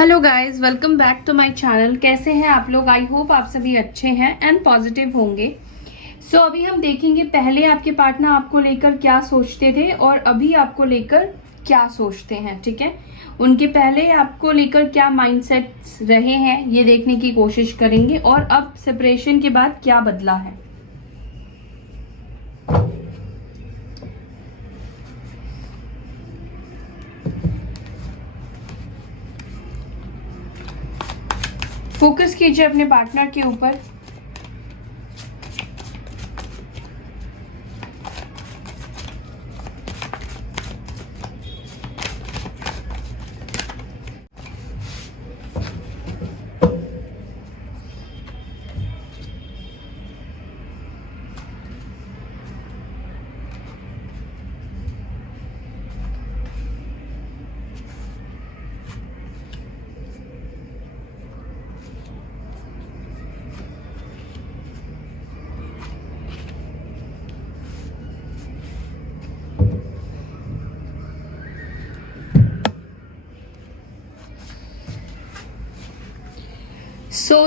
Hello guys, welcome back to my channel. कैसे हैं आप लोग? आई होप आप सभी अच्छे हैं एंड पॉजिटिव होंगे। अभी हम देखेंगे पहले आपके पार्टनर आपको लेकर क्या सोचते थे और अभी आपको लेकर क्या सोचते हैं। ठीक है, उनके पहले आपको लेकर क्या माइंडसेट्स रहे हैं ये देखने की कोशिश करेंगे और अब सेपरेशन के बाद क्या बदला है। फोकस कीजिए अपने पार्टनर के ऊपर।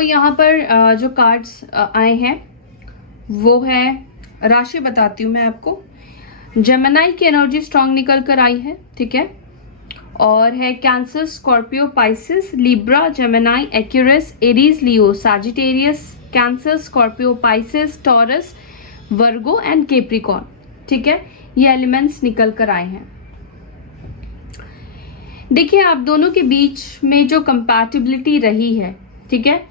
यहाँ पर जो कार्ड्स आए हैं वो है, राशि बताती हूँ मैं आपको। जेमिनी की एनर्जी स्ट्रांग निकल कर आई है, ठीक है, और है cancer, Scorpio, Pisces, Libra, Gemini, Aquarius, Aries, Leo, Sagittarius, cancer, Scorpio, Pisces, taurus, Virgo and Capricorn. ठीक है, ये एलिमेंट्स निकल कर आए हैं। देखिए, आप दोनों के बीच में जो कंपैटिबिलिटी रही है, ठीक है,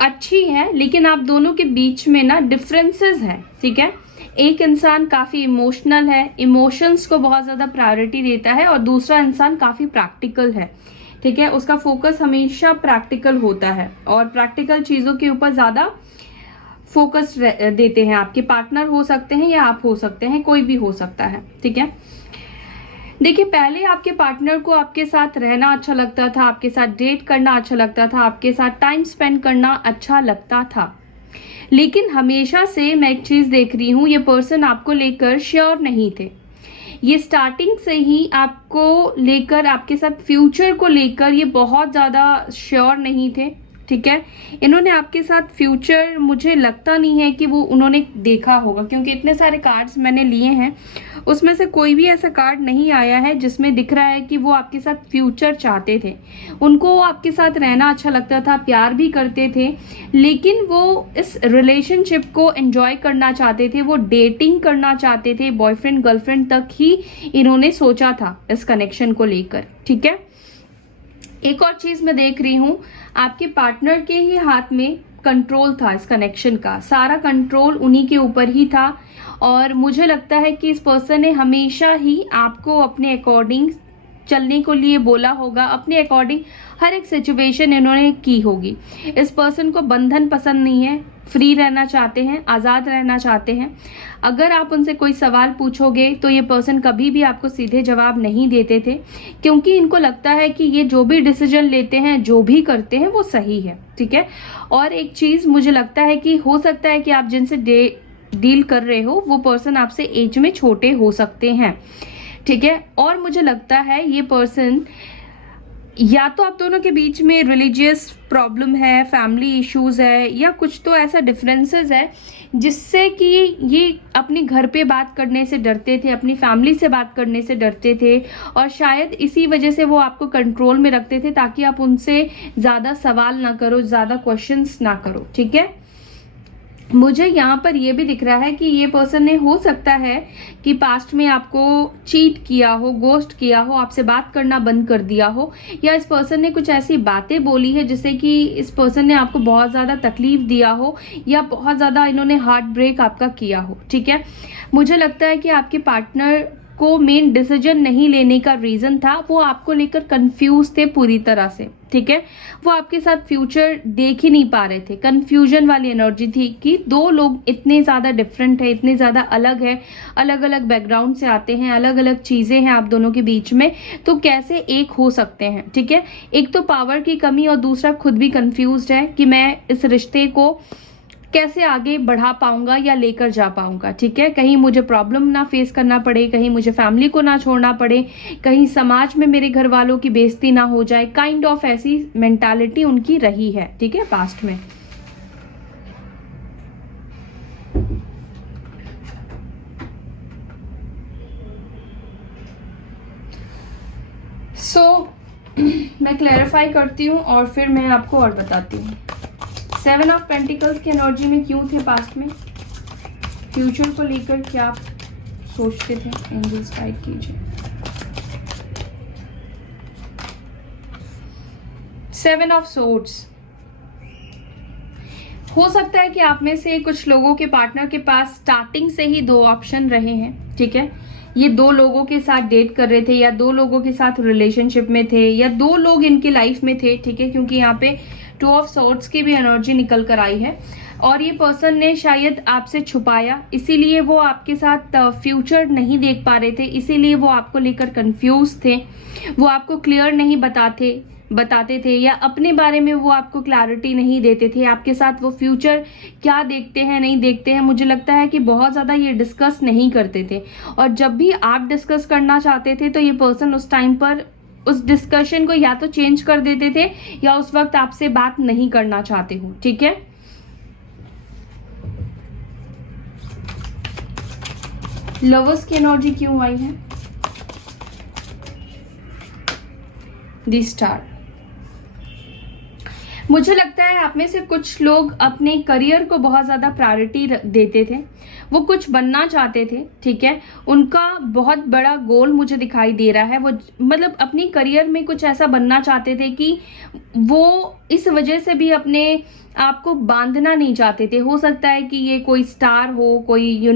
अच्छी है, लेकिन आप दोनों के बीच में ना डिफरेंसेस हैं। ठीक है, एक इंसान काफी इमोशनल है, इमोशंस को बहुत ज्यादा प्रायोरिटी देता है, और दूसरा इंसान काफी प्रैक्टिकल है। ठीक है, उसका फोकस हमेशा प्रैक्टिकल होता है और प्रैक्टिकल चीजों के ऊपर ज्यादा फोकस देते हैं। आपके पार्टनर हो सकते हैं या आप हो सकते हैं, कोई भी हो सकता है। ठीक है, देखिए, पहले आपके पार्टनर को आपके साथ रहना अच्छा लगता था, आपके साथ डेट करना अच्छा लगता था, आपके साथ टाइम स्पेंड करना अच्छा लगता था, लेकिन हमेशा से मैं एक चीज देख रही हूँ, ये पर्सन आपको लेकर श्योर नहीं थे। ये स्टार्टिंग से ही आपको लेकर, आपके साथ फ्यूचर को लेकर ये बहुत ज्यादा श्योर नहीं थे। ठीक है, इन्होंने आपके साथ फ्यूचर, मुझे लगता नहीं है कि वो उन्होंने देखा होगा, क्योंकि इतने सारे कार्ड्स मैंने लिए हैं, उसमें से कोई भी ऐसा कार्ड नहीं आया है जिसमें दिख रहा है कि वो आपके साथ फ्यूचर चाहते थे। उनको आपके साथ रहना अच्छा लगता था, प्यार भी करते थे, लेकिन वो इस रिलेशनशिप को एंजॉय करना चाहते थे, वो डेटिंग करना चाहते थे, बॉयफ्रेंड गर्लफ्रेंड तक ही इन्होंने सोचा था इस कनेक्शन को लेकर। ठीक है, एक और चीज मैं देख रही हूं, आपके पार्टनर के ही हाथ में कंट्रोल था इस कनेक्शन का, सारा कंट्रोल उन्हीं के ऊपर ही था, और मुझे लगता है कि इस पर्सन ने हमेशा ही आपको अपने अकॉर्डिंग चलने को लिए बोला होगा, अपने अकॉर्डिंग हर एक सिचुएशन इन्होंने की होगी। इस पर्सन को बंधन पसंद नहीं है, फ्री रहना चाहते हैं, आज़ाद रहना चाहते हैं। अगर आप उनसे कोई सवाल पूछोगे तो ये पर्सन कभी भी आपको सीधे जवाब नहीं देते थे, क्योंकि इनको लगता है कि ये जो भी डिसीजन लेते हैं, जो भी करते हैं, वो सही है। ठीक है, और एक चीज मुझे लगता है कि हो सकता है कि आप जिनसे डील कर रहे हो वो पर्सन आपसे एज में छोटे हो सकते हैं। ठीक है, और मुझे लगता है ये पर्सन, या तो आप दोनों के बीच में रिलीजियस प्रॉब्लम है, फैमिली इश्यूज है, या कुछ तो ऐसा डिफरेंसेस है जिससे कि ये अपने घर पे बात करने से डरते थे, अपनी फैमिली से बात करने से डरते थे, और शायद इसी वजह से वो आपको कंट्रोल में रखते थे ताकि आप उनसे ज़्यादा सवाल ना करो, ज़्यादा क्वेश्चंस ना करो। ठीक है, मुझे यहाँ पर यह भी दिख रहा है कि ये पर्सन ने, हो सकता है कि पास्ट में आपको चीट किया हो, गोस्ट किया हो, आपसे बात करना बंद कर दिया हो, या इस पर्सन ने कुछ ऐसी बातें बोली है जिससे कि इस पर्सन ने आपको बहुत ज़्यादा तकलीफ दिया हो, या बहुत ज़्यादा इन्होंने हार्ट ब्रेक आपका किया हो। ठीक है, मुझे लगता है कि आपके पार्टनर को मेन डिसीजन नहीं लेने का रीजन था, वो आपको लेकर कंफ्यूज थे पूरी तरह से। ठीक है, वो आपके साथ फ्यूचर देख ही नहीं पा रहे थे, कंफ्यूजन वाली एनर्जी थी कि दो लोग इतने ज्यादा डिफरेंट है, इतने ज्यादा अलग है, अलग अलग बैकग्राउंड से आते हैं, अलग अलग चीजें हैं आप दोनों के बीच में, तो कैसे एक हो सकते हैं। ठीक है, एक तो पावर की कमी और दूसरा खुद भी कंफ्यूज्ड है कि मैं इस रिश्ते को कैसे आगे बढ़ा पाऊंगा या लेकर जा पाऊंगा, ठीक है। कहीं मुझे प्रॉब्लम ना फेस करना पड़े, कहीं मुझे फैमिली को ना छोड़ना पड़े, कहीं समाज में मेरे घर वालों की बेइज्जती ना हो जाए, काइंड ऑफ ऐसी मेंटालिटी उनकी रही है, ठीक है, पास्ट में। मैं क्लैरिफाई करती हूँ और फिर मैं आपको और बताती हूँ। 7 ऑफ पेंटिकल्स की एनर्जी में क्यों थे पास्ट में, फ्यूचर को लेकर क्या आप सोचते थे, एंजल्स गाइड कीजिए। 7 ऑफ सोर्ड्स, हो सकता है कि आप में से कुछ लोगों के पार्टनर के पास स्टार्टिंग से ही 2 ऑप्शन रहे हैं, ठीक है। ये 2 लोगों के साथ डेट कर रहे थे या 2 लोगों के साथ रिलेशनशिप में थे या 2 लोग इनकी लाइफ में थे, ठीक है, क्योंकि यहाँ पे 2 ऑफ सॉर्ड्स की भी एनर्जी निकल कर आई है। और ये पर्सन ने शायद आपसे छुपाया, इसीलिए वो आपके साथ फ्यूचर नहीं देख पा रहे थे, इसीलिए वो आपको लेकर कंफ्यूज थे, वो आपको क्लियर नहीं बताते थे या अपने बारे में वो आपको क्लैरिटी नहीं देते थे। आपके साथ वो फ्यूचर क्या देखते हैं नहीं देखते हैं, मुझे लगता है कि बहुत ज़्यादा ये डिस्कस नहीं करते थे। और जब भी आप डिस्कस करना चाहते थे तो ये पर्सन उस टाइम पर उस डिस्कशन को या तो चेंज कर देते थे या उस वक्त आपसे बात नहीं करना चाहते हो, ठीक है। लवर्स की एनर्जी क्यों आई है, द स्टार। मुझे लगता है आप में से कुछ लोग अपने करियर को बहुत ज़्यादा प्रायोरिटी देते थे, वो कुछ बनना चाहते थे, ठीक है, उनका बहुत बड़ा गोल मुझे दिखाई दे रहा है। वो मतलब अपनी करियर में कुछ ऐसा बनना चाहते थे कि वो इस वजह से भी अपने आपको बांधना नहीं चाहते थे। हो सकता है कि ये कोई स्टार हो, कोई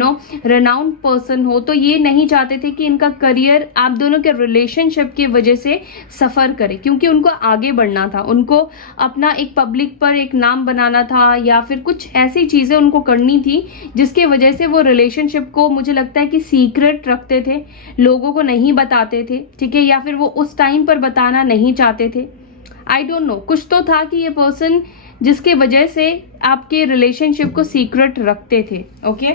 रेनाउंड पर्सन हो, तो ये नहीं चाहते थे कि इनका करियर आप दोनों के रिलेशनशिप की वजह से सफ़र करे, क्योंकि उनको आगे बढ़ना था, उनको अपना एक पब्लिक पर एक नाम बनाना था या फिर कुछ ऐसी चीज़ें उनको करनी थी जिसके वजह से वो रिलेशनशिप को मुझे लगता है कि सीक्रेट रखते थे, लोगों को नहीं बताते थे, ठीक है, या फिर वो उस टाइम पर बताना नहीं चाहते थे। आई डोंट नो, कुछ तो था कि ये पर्सन जिसके वजह से आपके रिलेशनशिप को सीक्रेट रखते थे, ओके।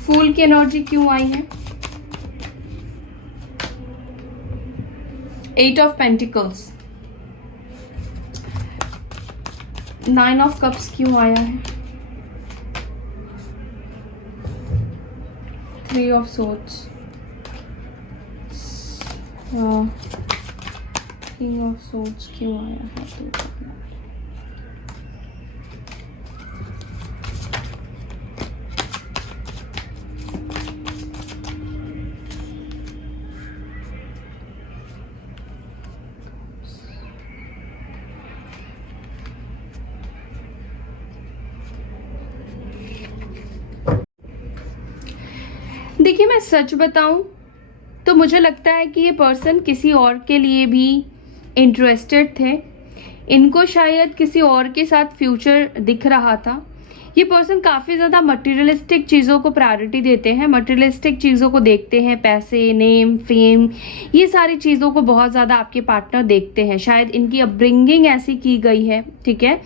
फूल की एनर्जी क्यों आई है, 8 ऑफ पेंटिकल्स, 9 ऑफ कप्स क्यों आया है, 3 of swords, king of swords क्यों आया है। देखिए, मैं सच बताऊं तो मुझे लगता है कि ये पर्सन किसी और के लिए भी इंटरेस्टेड थे, इनको शायद किसी और के साथ फ्यूचर दिख रहा था। ये पर्सन काफ़ी ज़्यादा मटेरियलिस्टिक चीज़ों को प्रायोरिटी देते हैं, मटेरियलिस्टिक चीज़ों को देखते हैं, पैसे, नेम, फेम, ये सारी चीज़ों को बहुत ज़्यादा आपके पार्टनर देखते हैं। शायद इनकी अपब्रिंगिंग ऐसी की गई है, ठीक है,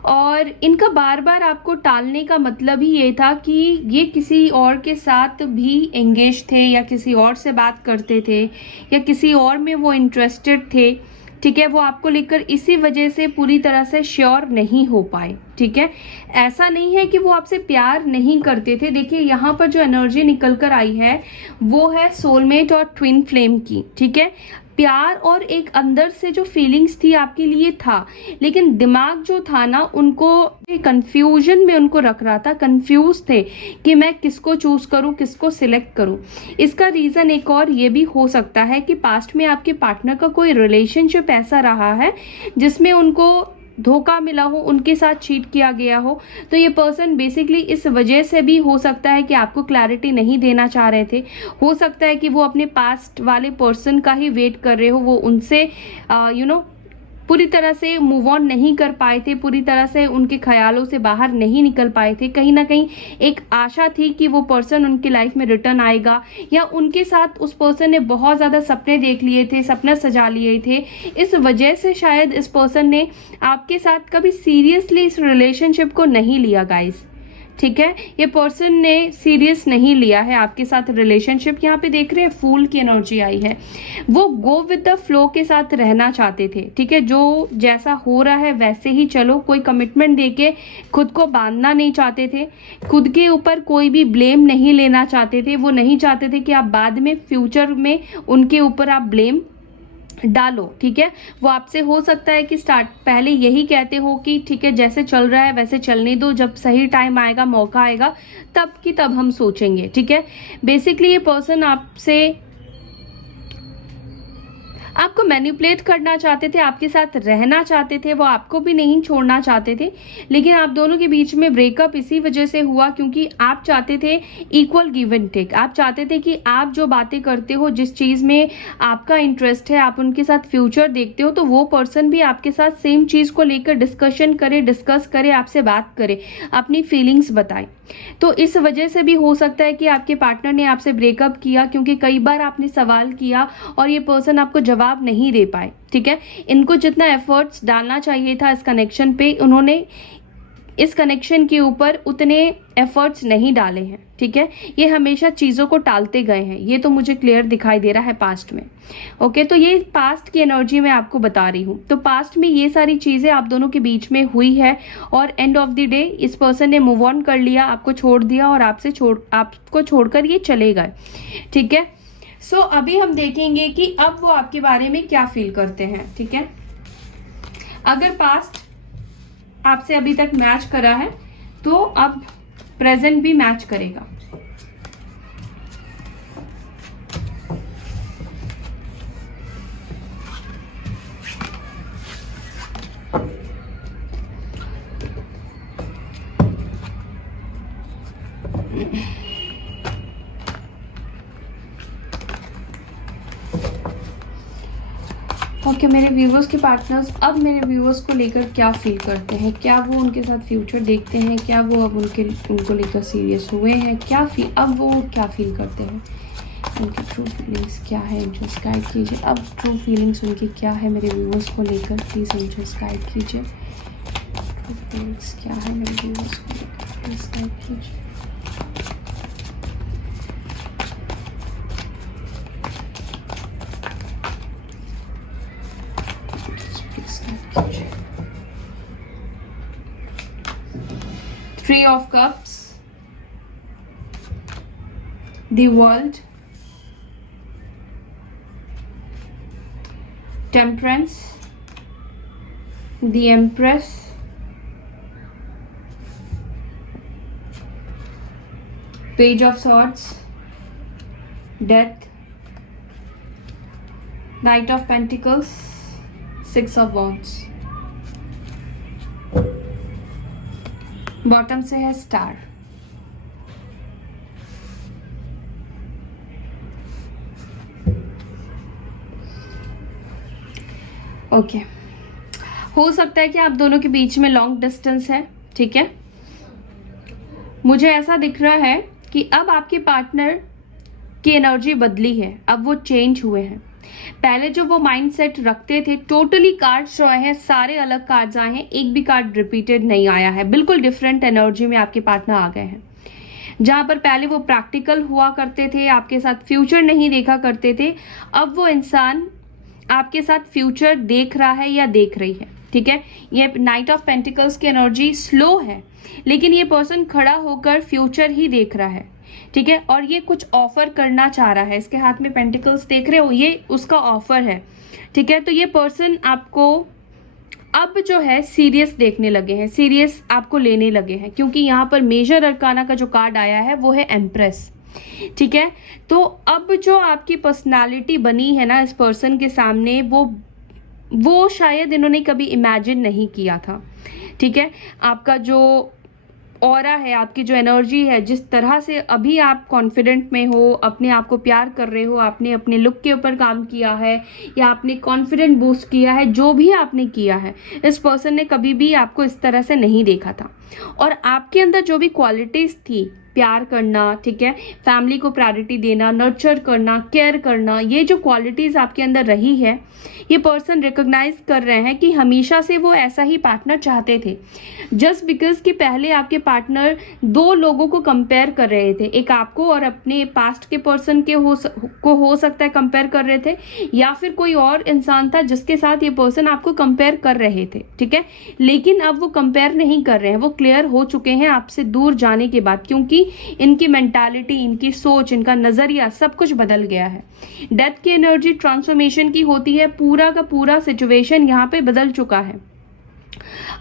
और इनका बार बार आपको टालने का मतलब ही ये था कि ये किसी और के साथ भी एंगेज थे या किसी और से बात करते थे या किसी और में वो इंटरेस्टेड थे, ठीक है। वो आपको लेकर इसी वजह से पूरी तरह से श्योर नहीं हो पाए, ठीक है। ऐसा नहीं है कि वो आपसे प्यार नहीं करते थे। देखिए, यहाँ पर जो एनर्जी निकल कर आई है वो है सोलमेट और ट्विन फ्लेम की, ठीक है। प्यार और एक अंदर से जो फीलिंग्स थी आपके लिए था, लेकिन दिमाग जो था ना, उनको कंफ्यूजन में उनको रख रहा था, कंफ्यूज थे कि मैं किसको चूज करूं, किसको सिलेक्ट करूं। इसका रीजन एक और ये भी हो सकता है कि पास्ट में आपके पार्टनर का कोई रिलेशनशिप ऐसा रहा है जिसमें उनको धोखा मिला हो, उनके साथ चीट किया गया हो। तो ये पर्सन बेसिकली इस वजह से भी हो सकता है कि आपको क्लैरिटी नहीं देना चाह रहे थे। हो सकता है कि वो अपने पास्ट वाले पर्सन का ही वेट कर रहे हो, वो उनसे पूरी तरह से मूव ऑन नहीं कर पाए थे, पूरी तरह से उनके ख्यालों से बाहर नहीं निकल पाए थे। कहीं ना कहीं एक आशा थी कि वो पर्सन उनकी लाइफ में रिटर्न आएगा, या उनके साथ उस पर्सन ने बहुत ज़्यादा सपने देख लिए थे, सपने सजा लिए थे। इस वजह से शायद इस पर्सन ने आपके साथ कभी सीरियसली इस रिलेशनशिप को नहीं लिया गाइस, ठीक है। ये पर्सन ने सीरियस नहीं लिया है आपके साथ रिलेशनशिप। यहाँ पे देख रहे हैं फूल की एनर्जी आई है। वो गो विद द फ्लो के साथ रहना चाहते थे, ठीक है। जो जैसा हो रहा है वैसे ही चलो, कोई कमिटमेंट देके खुद को बांधना नहीं चाहते थे, खुद के ऊपर कोई भी ब्लेम नहीं लेना चाहते थे। वो नहीं चाहते थे कि आप बाद में फ्यूचर में उनके ऊपर आप ब्लेम डालो, ठीक है। वो आपसे हो सकता है कि पहले यही कहते हो कि ठीक है जैसे चल रहा है वैसे चलने दो, जब सही टाइम आएगा, मौका आएगा, तब की तब हम सोचेंगे, ठीक है। बेसिकली ये पर्सन आपको मैनिपुलेट करना चाहते थे, आपके साथ रहना चाहते थे, वो आपको भी नहीं छोड़ना चाहते थे। लेकिन आप दोनों के बीच में ब्रेकअप इसी वजह से हुआ क्योंकि आप चाहते थे इक्वल गिव एंड टेक। आप चाहते थे कि आप जो बातें करते हो, जिस चीज़ में आपका इंटरेस्ट है, आप उनके साथ फ्यूचर देखते हो, तो वो पर्सन भी आपके साथ सेम चीज़ को लेकर डिस्कस करे, आपसे बात करे, अपनी फीलिंग्स बताए। तो इस वजह से भी हो सकता है कि आपके पार्टनर ने आपसे ब्रेकअप किया, क्योंकि कई बार आपने सवाल किया और ये पर्सन आपको जवाब नहीं दे पाए, ठीक है। इनको जितना एफर्ट्स डालना चाहिए था इस कनेक्शन पे, उन्होंने इस कनेक्शन के ऊपर उतने एफर्ट्स नहीं डाले हैं, ठीक है। ये हमेशा चीज़ों को टालते गए हैं, ये तो मुझे क्लियर दिखाई दे रहा है पास्ट में। ओके, तो ये पास्ट की एनर्जी मैं आपको बता रही हूँ। तो पास्ट में ये सारी चीज़ें आप दोनों के बीच में हुई है और एंड ऑफ द डे इस पर्सन ने मूव ऑन कर लिया, आपको छोड़ दिया और आपको छोड़कर ये चले गए, ठीक है। सो अभी हम देखेंगे कि अब वो आपके बारे में क्या फील करते हैं, ठीक है। अगर पास्ट आपसे अभी तक मैच करा है तो अब प्रेजेंट भी मैच करेगा। ओके, मेरे व्यूवर्स के पार्टनर्स अब मेरे व्यूवर्स को लेकर क्या फील करते हैं, क्या वो उनके साथ फ्यूचर देखते हैं, क्या वो अब उनको लेकर सीरियस हुए हैं, अब वो क्या फील करते हैं, उनकी ट्रू फीलिंग्स क्या है, जस्ट गाइड कीजिए। अब ट्रू फीलिंग्स उनकी क्या है मेरे व्यूवर्स को लेकर, प्लीज़ जस्ट गाइड कीजिए। ट्रू फीलिंग्स क्या है मेरे व्यूवर्स को लेकर, प्लीज़ गाइड कीजिए। Three of Cups, the World, Temperance, the Empress, Page of Swords, Death, Knight of Pentacles, Six of Wands। Bottom से है स्टार। ओके, हो सकता है कि आप दोनों के बीच में लॉन्ग डिस्टेंस है, ठीक है। मुझे ऐसा दिख रहा है कि अब आपके पार्टनर की एनर्जी बदली है, अब वो चेंज हुए हैं। पहले जो वो माइंडसेट रखते थे, टोटली कार्ड्स जो आए हैं सारे अलग कार्ड्स आए हैं, एक भी कार्ड रिपीटेड नहीं आया है, बिल्कुल डिफरेंट एनर्जी में आपके पार्टनर आ गए हैं। जहां पर पहले वो प्रैक्टिकल हुआ करते थे, आपके साथ फ्यूचर नहीं देखा करते थे, अब वो इंसान आपके साथ फ्यूचर देख रहा है या देख रही है, ठीक है। ये नाइट ऑफ पेंटिकल्स की एनर्जी स्लो है, लेकिन ये पर्सन खड़ा होकर फ्यूचर ही देख रहा है, ठीक है। और ये कुछ ऑफर करना चाह रहा है, इसके हाथ में पेंटिकल्स देख रहे हो, ये उसका ऑफर है, ठीक है। तो ये पर्सन आपको अब जो है सीरियस देखने लगे हैं, सीरियस आपको लेने लगे हैं, क्योंकि यहाँ पर मेजर अरकाना का जो कार्ड आया है वो है एम्प्रेस, ठीक है। तो अब जो आपकी पर्सनालिटी बनी है ना इस पर्सन के सामने, वो शायद इन्होंने कभी इमेजिन नहीं किया था, ठीक है। आपका जो ऑरा है, आपकी जो एनर्जी है, जिस तरह से अभी आप कॉन्फिडेंट में हो, अपने आप को प्यार कर रहे हो, आपने अपने लुक के ऊपर काम किया है या आपने कॉन्फिडेंट बूस्ट किया है, जो भी आपने किया है, इस पर्सन ने कभी भी आपको इस तरह से नहीं देखा था। और आपके अंदर जो भी क्वालिटीज थी, प्यार करना, ठीक है, फैमिली को प्रायोरिटी देना, नर्चर करना, केयर करना, ये जो क्वालिटीज आपके अंदर रही है, ये पर्सन रिकॉग्नाइज कर रहे हैं कि हमेशा से वो ऐसा ही पार्टनर चाहते थे। जस्ट बिकॉज कि पहले आपके पार्टनर दो लोगों को कंपेयर कर रहे थे, एक आपको और अपने पास्ट के पर्सन के हो सकता है कंपेयर कर रहे थे, या फिर कोई और इंसान था जिसके साथ ये पर्सन आपको कंपेयर कर रहे थे, ठीक है। लेकिन अब वो कंपेयर नहीं कर रहे हैं, वो क्लियर हो चुके हैं आपसे दूर जाने के बाद, क्योंकि इनकी मेंटालिटी, इनकी सोच, इनका नजरिया सब कुछ बदल गया है। डेथ की एनर्जी ट्रांसफॉर्मेशन की होती है, पूरा का पूरा सिचुएशन यहाँ पे बदल चुका है।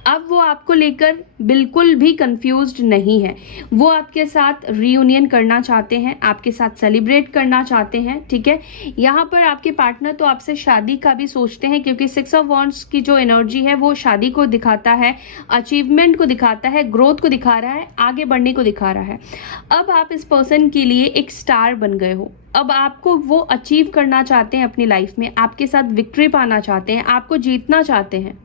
अब वो आपको लेकर बिल्कुल भी कंफ्यूज्ड नहीं है, वो आपके साथ रियूनियन करना चाहते हैं, आपके साथ सेलिब्रेट करना चाहते हैं, ठीक है। यहाँ पर आपके पार्टनर तो आपसे शादी का भी सोचते हैं, क्योंकि 6 ऑफ वॉन्ड्स की जो एनर्जी है वो शादी को दिखाता है, अचीवमेंट को दिखाता है, ग्रोथ को दिखा रहा है, आगे बढ़ने को दिखा रहा है। अब आप इस पर्सन के लिए एक स्टार बन गए हो। अब आपको वो अचीव करना चाहते हैं अपनी लाइफ में, आपके साथ विक्ट्री पाना चाहते हैं, आपको जीतना चाहते हैं,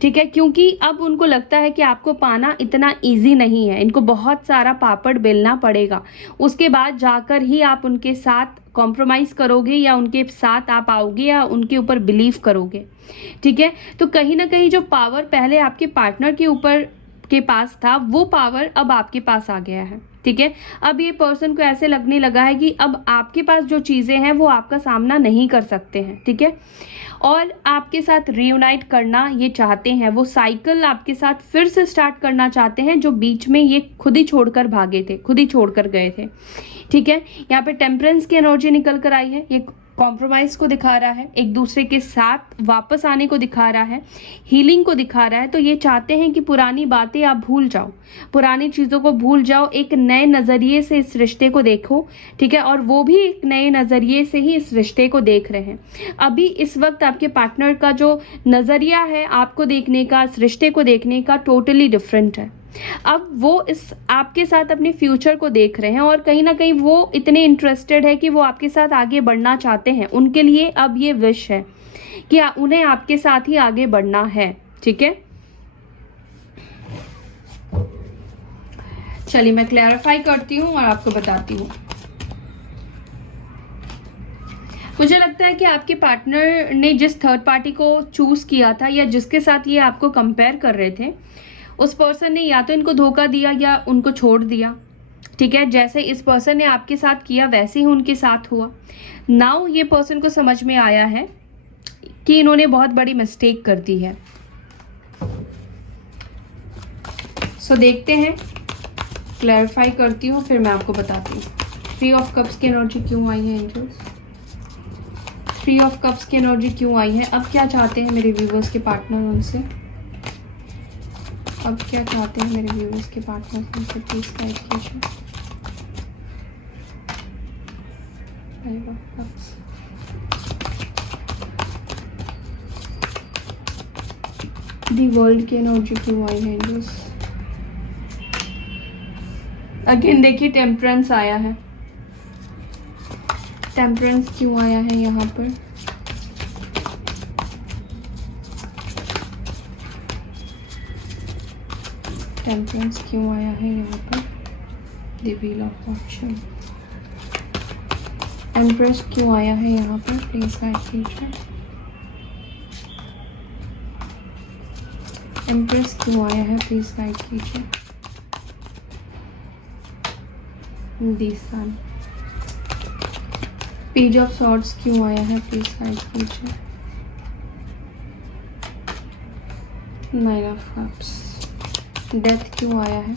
ठीक है। क्योंकि अब उनको लगता है कि आपको पाना इतना इजी नहीं है, इनको बहुत सारा पापड़ बेलना पड़ेगा, उसके बाद जाकर ही आप उनके साथ कॉम्प्रोमाइज करोगे या उनके साथ आप आओगे या उनके ऊपर बिलीव करोगे, ठीक है। तो कहीं ना कहीं जो पावर पहले आपके पार्टनर के ऊपर के पास था, वो पावर अब आपके पास आ गया है, ठीक है। अब ये पर्सन को ऐसे लगने लगा है कि अब आपके पास जो चीजें हैं वो आपका सामना नहीं कर सकते हैं, ठीक है। और आपके साथ रियूनाइट करना ये चाहते हैं, वो साइकिल आपके साथ फिर से स्टार्ट करना चाहते हैं, जो बीच में ये खुद ही छोड़कर भागे थे, खुद ही छोड़कर गए थे, ठीक है। यहाँ पे टेम्परेंस की एनर्जी निकल कर आई है, ये कॉम्प्रोमाइज को दिखा रहा है, एक दूसरे के साथ वापस आने को दिखा रहा है, हीलिंग को दिखा रहा है। तो ये चाहते हैं कि पुरानी बातें आप भूल जाओ, पुरानी चीज़ों को भूल जाओ, एक नए नज़रिए से इस रिश्ते को देखो, ठीक है। और वो भी एक नए नज़रिए से ही इस रिश्ते को देख रहे हैं। अभी इस वक्त आपके पार्टनर का जो नज़रिया है आपको देखने का, इस रिश्ते को देखने का, टोटली डिफरेंट है। अब वो इस आपके साथ अपने फ्यूचर को देख रहे हैं और कहीं ना कहीं वो इतने इंटरेस्टेड है कि वो आपके साथ आगे बढ़ना चाहते हैं। उनके लिए अब ये विश है कि उन्हें आपके साथ ही आगे बढ़ना है, ठीक है। चलिए मैं क्लैरिफाई करती हूँ और आपको बताती हूँ। मुझे लगता है कि आपके पार्टनर ने जिस थर्ड पार्टी को चूज किया था या जिसके साथ ये आपको कंपेयर कर रहे थे, उस पर्सन ने या तो इनको धोखा दिया या उनको छोड़ दिया, ठीक है। जैसे इस पर्सन ने आपके साथ किया वैसे ही उनके साथ हुआ। नाउ ये पर्सन को समझ में आया है कि इन्होंने बहुत बड़ी मिस्टेक कर दी है। सो देखते हैं, क्लैरिफाई करती हूँ फिर मैं आपको बताती हूँ। 3 ऑफ कप्स की एनर्जी क्यों आई है एंजल्स? 3 ऑफ कप्स की एनर्जी क्यों आई है? अब क्या चाहते हैं मेरे व्यूवर्स के पार्टनर उनसे? अब क्या चाहते हैं मेरे व्यूअर्स के पार्टनर उनसे? प्लीज गाइड कीजिए। दी वर्ल्ड की एनर्जी क्यों आई है एंजल्स? अगेन देखिए टेम्परेंस आया है। टेम्परेंस क्यों आया है यहाँ पर? टेम्परेंस क्यों आया है यहाँ पर? The wheel of Fortune. Empress क्यों आया है यहाँ पर? प्लीज गाइड कीजिए। एम्प्रेस क्यों आया है? प्लीज गाइड कीजिए। The sun. Page of swords क्यों आया है? प्लीज गाइड कीजिए। 9 ऑफ कप्स। डेथ क्यों आया है?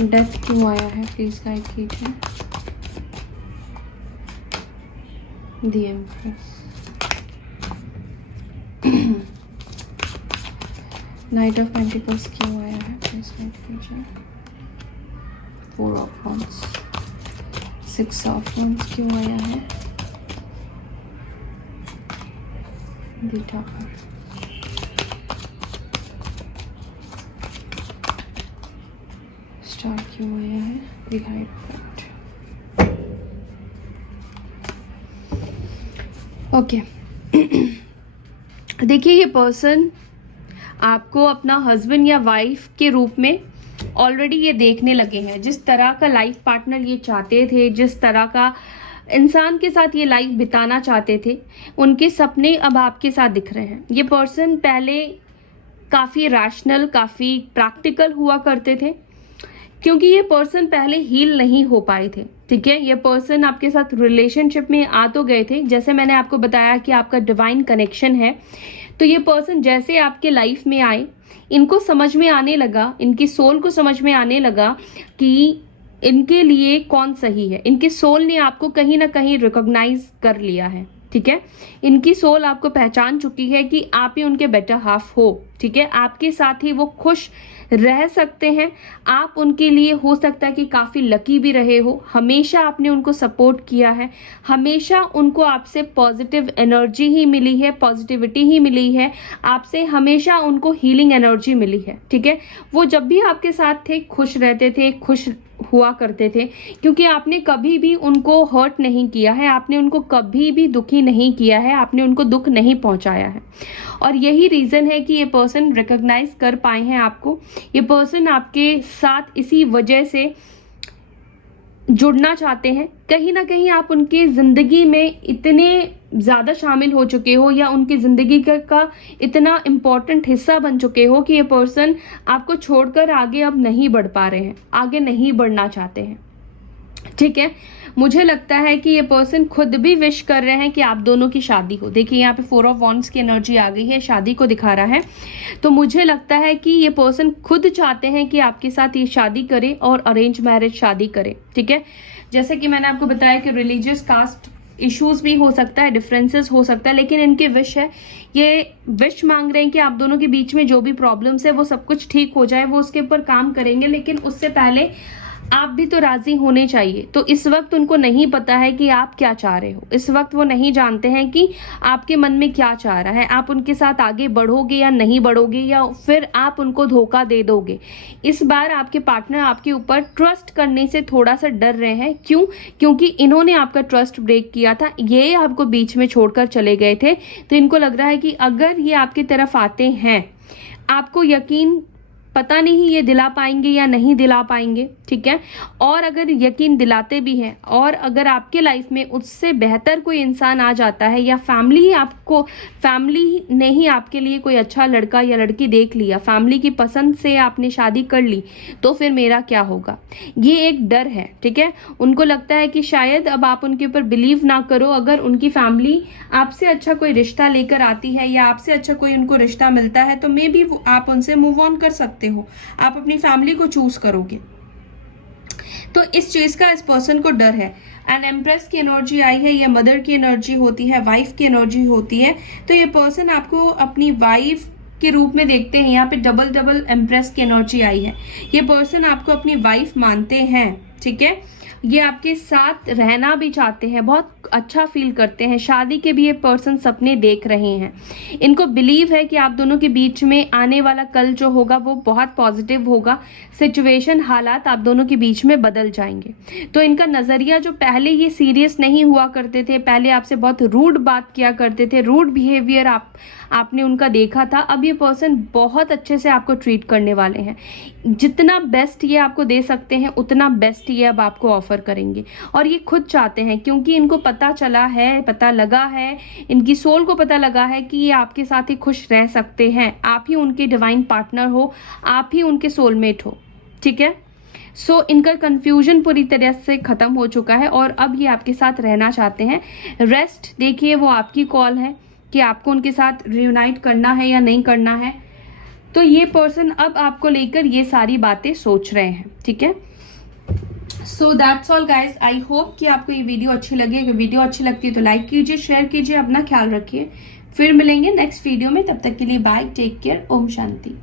डेथ क्यों आया है? प्लीज गाइड कीजिए। The empress. Night of pentacles क्यों आया है? प्लीज गाइड कीजिए। 4 ऑफ वॉन्ड्स। 6 ऑफ वॉन्ड्स क्यों आया है? The topper. क्यों आया है रिहाइड पॉइंट। ओके देखिए, ये पर्सन आपको अपना हस्बैंड या वाइफ के रूप में ऑलरेडी ये देखने लगे हैं। जिस तरह का लाइफ पार्टनर ये चाहते थे, जिस तरह का इंसान के साथ ये लाइफ बिताना चाहते थे, उनके सपने अब आपके साथ दिख रहे हैं। ये पर्सन पहले काफ़ी रैशनल, काफ़ी प्रैक्टिकल हुआ करते थे, क्योंकि ये पर्सन पहले हील नहीं हो पाए थे। ठीक है, ये पर्सन आपके साथ रिलेशनशिप में आ तो गए थे, जैसे मैंने आपको बताया कि आपका डिवाइन कनेक्शन है। तो ये पर्सन जैसे आपके लाइफ में आए, इनको समझ में आने लगा, इनकी सोल को समझ में आने लगा कि इनके लिए कौन सही है। इनके सोल ने आपको कहीं ना कहीं रिकॉग्नाइज कर लिया है। ठीक है, इनकी सोल आपको पहचान चुकी है कि आप ही उनके बेटर हाफ हो। ठीक है, आपके साथ ही वो खुश रह सकते हैं। आप उनके लिए हो सकता है कि काफ़ी लकी भी रहे हो। हमेशा आपने उनको सपोर्ट किया है, हमेशा उनको आपसे पॉजिटिव एनर्जी ही मिली है, पॉजिटिविटी ही मिली है आपसे, हमेशा उनको हीलिंग एनर्जी मिली है। ठीक है, वो जब भी आपके साथ थे खुश रहते थे, खुश हुआ करते थे, क्योंकि आपने कभी भी उनको हर्ट नहीं किया है, आपने उनको कभी भी दुखी नहीं किया है, आपने उनको दुख नहीं पहुंचाया है। और यही रीज़न है कि ये पर्सन रिकॉग्नाइज कर पाए हैं आपको। ये पर्सन आपके साथ इसी वजह से जुड़ना चाहते हैं। कहीं ना कहीं आप उनकी ज़िंदगी में इतने ज़्यादा शामिल हो चुके हो, या उनकी ज़िंदगी का इतना इम्पोर्टेंट हिस्सा बन चुके हो कि ये पर्सन आपको छोड़कर आगे अब नहीं बढ़ पा रहे हैं, आगे नहीं बढ़ना चाहते हैं। ठीक है, मुझे लगता है कि ये पर्सन खुद भी विश कर रहे हैं कि आप दोनों की शादी हो। देखिए यहाँ पे 4 ऑफ वॉन्ड्स की एनर्जी आ गई है, शादी को दिखा रहा है। तो मुझे लगता है कि ये पर्सन खुद चाहते हैं कि आपके साथ ये शादी करे और अरेंज मैरिज शादी करे। ठीक है, जैसे कि मैंने आपको बताया कि रिलीजियस कास्ट इश्यूज भी हो सकता है, डिफरेंसेस हो सकता है, लेकिन इनके विश है, ये विश मांग रहे हैं कि आप दोनों के बीच में जो भी प्रॉब्लम्स है वो सब कुछ ठीक हो जाए। वो उसके ऊपर काम करेंगे, लेकिन उससे पहले आप भी तो राजी होने चाहिए। तो इस वक्त उनको नहीं पता है कि आप क्या चाह रहे हो। इस वक्त वो नहीं जानते हैं कि आपके मन में क्या चाह रहा है। आप उनके साथ आगे बढ़ोगे या नहीं बढ़ोगे, या फिर आप उनको धोखा दे दोगे। इस बार आपके पार्टनर आपके ऊपर ट्रस्ट करने से थोड़ा सा डर रहे हैं। क्यों? क्योंकि इन्होंने आपका ट्रस्ट ब्रेक किया था, ये आपको बीच में छोड़कर चले गए थे। तो इनको लग रहा है कि अगर ये आपकी तरफ आते हैं, आपको यकीन पता नहीं ये दिला पाएंगे या नहीं दिला पाएंगे। ठीक है, और अगर यकीन दिलाते भी हैं, और अगर आपके लाइफ में उससे बेहतर कोई इंसान आ जाता है, या फैमिली ने ही आपके लिए कोई अच्छा लड़का या लड़की देख लिया, फैमिली की पसंद से आपने शादी कर ली, तो फिर मेरा क्या होगा, ये एक डर है। ठीक है, उनको लगता है कि शायद अब आप उनके ऊपर बिलीव ना करो। अगर उनकी फैमिली आपसे अच्छा कोई रिश्ता लेकर आती है, या आपसे अच्छा कोई उनको रिश्ता मिलता है, तो मे बी आप उनसे मूव ऑन कर सकते हो, आप अपनी फैमिली को चूज करोगे। तो इस चीज का इस पर्सन को डर है। एंड एम्प्रेस की एनर्जी आई है, ये मदर की एनर्जी होती है, वाइफ की एनर्जी होती है। तो ये पर्सन आपको अपनी वाइफ के रूप में देखते हैं। यहाँ पे डबल एम्प्रेस की एनर्जी आई है। ये पर्सन आपको अपनी वाइफ मानते हैं। ठीक है, ये आपके साथ रहना भी चाहते हैं, बहुत अच्छा फील करते हैं। शादी के भी ये पर्सन सपने देख रहे हैं। इनको बिलीव है कि आप दोनों के बीच में आने वाला कल जो होगा वो बहुत पॉजिटिव होगा। सिचुएशन, हालात आप दोनों के बीच में बदल जाएंगे। तो इनका नज़रिया, जो पहले ये सीरियस नहीं हुआ करते थे, पहले आपसे बहुत रूड बात किया करते थे, रूड बिहेवियर आपने उनका देखा था, अब ये पर्सन बहुत अच्छे से आपको ट्रीट करने वाले हैं। जितना बेस्ट ये आपको दे सकते हैं, उतना बेस्ट ये अब आपको ऑफर करेंगे। और ये खुद चाहते हैं, क्योंकि इनको पता लगा है, इनकी सोल को पता लगा है कि ये आपके साथ ही खुश रह सकते हैं। आप ही उनके डिवाइन पार्टनर हो, आप ही उनके सोलमेट हो। ठीक है, सो इनका कंफ्यूजन पूरी तरह से खत्म हो चुका है, और अब ये आपके साथ रहना चाहते हैं। रेस्ट देखिए, वो आपकी कॉल है कि आपको उनके साथ रियूनाइट करना है या नहीं करना है। तो ये पर्सन अब आपको लेकर ये सारी बातें सोच रहे हैं। ठीक है, so that's all guys. I hope कि आपको ये वीडियो अच्छी लगे। अगर वीडियो अच्छी लगती है तो लाइक कीजिए, शेयर कीजिए, अपना ख्याल रखिए। फिर मिलेंगे नेक्स्ट वीडियो में, तब तक के लिए bye, take care, Om Shanti.